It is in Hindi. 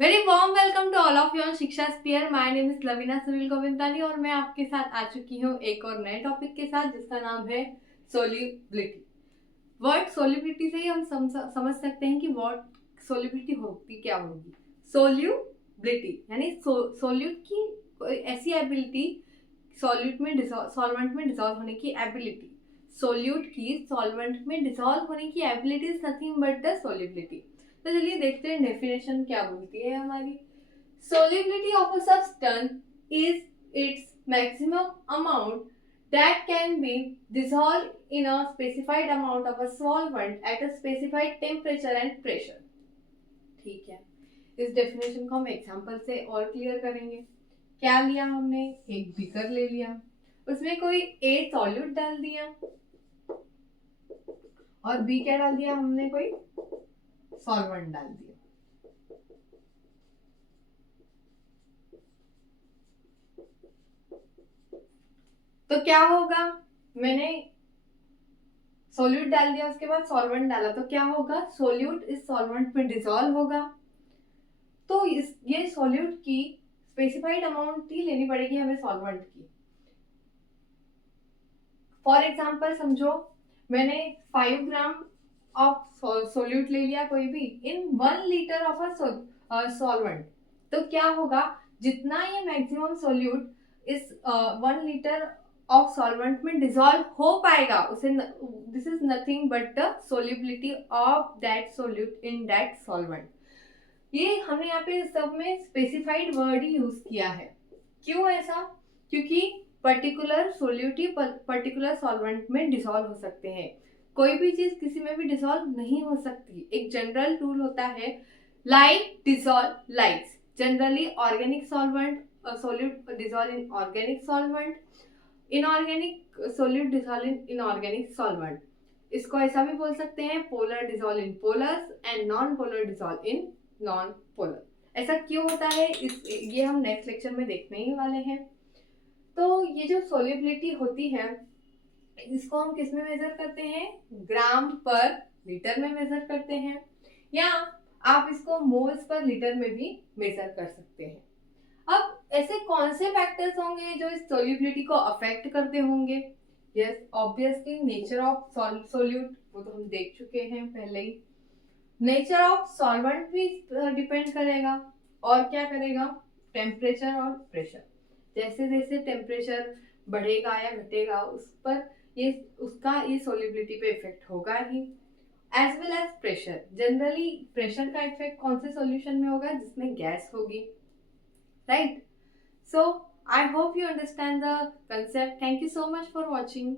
Very warm welcome to all of you on Shiksha sphere. My name is Lavina Sunil Govindani और मैं आपके साथ आ चुकी हूँ एक और नए टॉपिक के साथ जिसका नाम है सोल्यूबिलिटी। वर्ड सोल्यूबिलिटी से ही हम समझ सकते हैं कि वर्ड सोल्यूबिलिटी होती क्या होगी। सोल्यूबिलिटी यानी सोल्यूट की कोई ऐसी एबिलिटी, सॉल्वेंट में डिसॉल्व होने की एबिलिटी। सोल्यूट की सॉल्वेंट में डिसॉल्व होने की ability is nothing but the solubility. तो चलिए देखते हैं डेफिनेशन क्या बोलती है हमारी। Solubility of a substance is its maximum amount that can be dissolved in a specified amount of a solvent at a specified temperature and pressure। ठीक है, इस डेफिनेशन को हम एग्जांपल से और क्लियर करेंगे। क्या लिया हमने, एक बीकर ले लिया, उसमें कोई ए सॉल्यूट डाल दिया और बी क्या डाल दिया हमने, कोई सॉल्वेंट डाल दिया। तो क्या होगा, मैंने सोल्यूट डाल दिया, उसके बाद सॉल्वेंट डाला, तो क्या होगा, सोल्यूट इस सॉल्वेंट में डिसॉल्व होगा। तो ये सोल्यूट की स्पेसिफाइड अमाउंट ही लेनी पड़ेगी हमें सॉल्वेंट की। फॉर एग्जांपल समझो, मैंने 5 ग्राम ऑफ सोल्यूट ले लिया कोई भी इन 1 लीटर ऑफ अ सॉल्वेंट। तो क्या होगा, जितना ये मैक्सिमम सोल्यूट इस 1 लीटर ऑफ सॉल्वेंट में डिसॉल्व हो पाएगा उसे, this is nothing but the solubility of that solute in that solvent. ये हमने यहाँ पे सब में स्पेसिफाइड वर्ड ही यूज किया है। क्यों ऐसा, क्योंकि पर्टिकुलर सोल्यूट ही पर्टिकुलर सॉल्वेंट में डिसॉल्व हो सकते हैं। कोई भी चीज किसी में भी डिसॉल्व नहीं हो सकती। एक जनरल रूल होता है, like dissolve likes. Generally organic solvent solute dissolve in organic solvent, inorganic solute dissolve in inorganic solvent. इसको ऐसा भी बोल सकते हैं, polar dissolve in polars and non polar dissolve in non polar. ऐसा क्यों होता है ये हम नेक्स्ट लेक्चर में देखने ही वाले हैं। तो ये जो सोल्यूबिलिटी होती है इसको हम किस में मेजर करते हैं, ग्राम पर लीटर में मेजर करते हैं, या आप इसको मोल्स पर लीटर में भी मेजर कर सकते हैं। अब ऐसे कौन से फैक्टर्स होंगे जो इस सोल्यूबिलिटी को अफेक्ट करते होंगे। Yes obviously nature of solute, वो तो हम देख चुके हैं पहले ही। नेचर ऑफ सॉल्वेंट भी डिपेंड करेगा, और क्या करेगा, टेम्परेचर और प्रेशर। जैसे जैसे टेम्परेचर बढ़ेगा या घटेगा उस पर ये सोल्यूबिलिटी पे इफेक्ट होगा ही। As well as pressure, generally pressure का इफेक्ट कौन से सॉल्यूशन में होगा, जिसमें गैस होगी, right? So I hope you understand the concept. Thank you so much for watching.